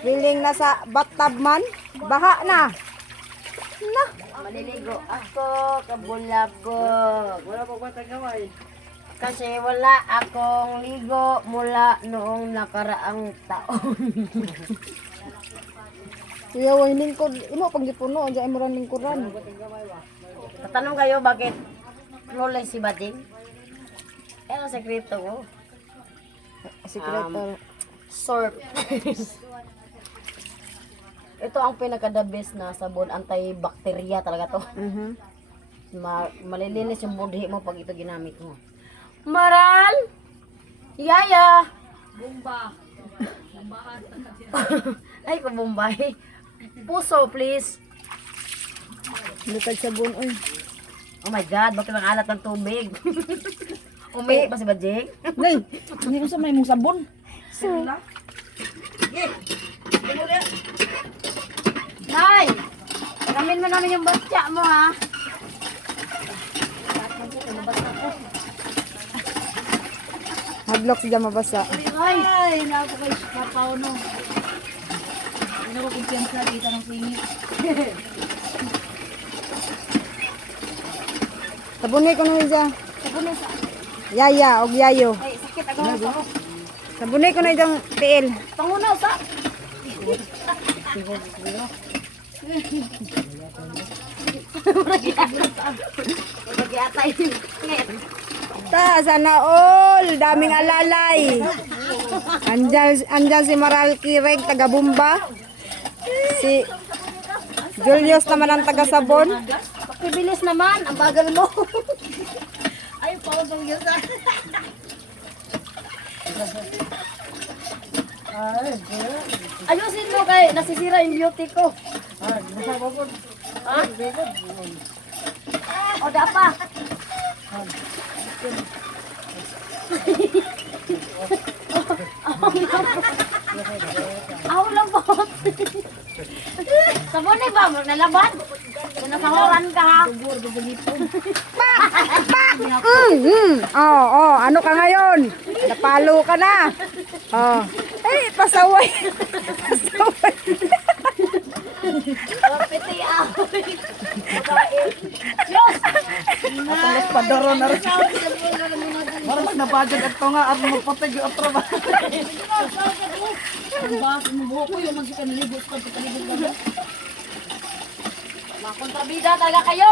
Feeling na sa bathtub man. Baha na. Na. Maliligo ako, kabulabog. Wala pa ba tagaway? Kasi wala akong ligo mula noong nakaraang taon. Iyaw ay lingkod. Imo pag gipuno, diyan mo ran lingkuran. Tatanong kayo bakit flawless si Bading? Ano sekreto ko? Sikreto. Surprise. Ito ang pinaka-the best na sabon, antibacteria talaga to. Malilinis yung budhi mo pag ito ginamit mo. Maral! Yaya! Bumba! Bumbahan! Ay, kung bumbay. Puso, please. Lutad sabon oy. Oh my God, bakit ang alat ng tubig? Umi ba si Badjing? Nay, hindi ko sa may mong sabon. Nay! Gamin mo namin yung batya mo, ha? Hadlock siya mabasa. Ay, naku kay Papaw, no? Hindi ko kumpiyansa dito ng singit. Sabunay ko na siya. Sabunay sa... Yaya og yayo. Ay, sakit ako. Sabunay ko na itong tiil. Pangunaw sa... Ta, sana all. Daming alalay. Andyan si Maral Kireg, taga Bumba. Si Julius naman ang taga Sabon. Pakibilis naman, ang bagal mo. Ay, pausong yun sa... Ayusin mo kay nasisira yung beauty ko. Ha? O, dapa. Ako lang po. Sabon ba? Nalaban? Nasahuran ka ha? Oh, ano ka ngayon? Napalo ka na. Oh. Ay, pasaway. Pasaway. Piti ako. Diyos! Tapos padoro na rin. Marang nabadyan ito nga at magpatag yung atro ba? Ang bakit mo buho ko yung magsikanilibot ka. Mga kontrabida talaga kayo!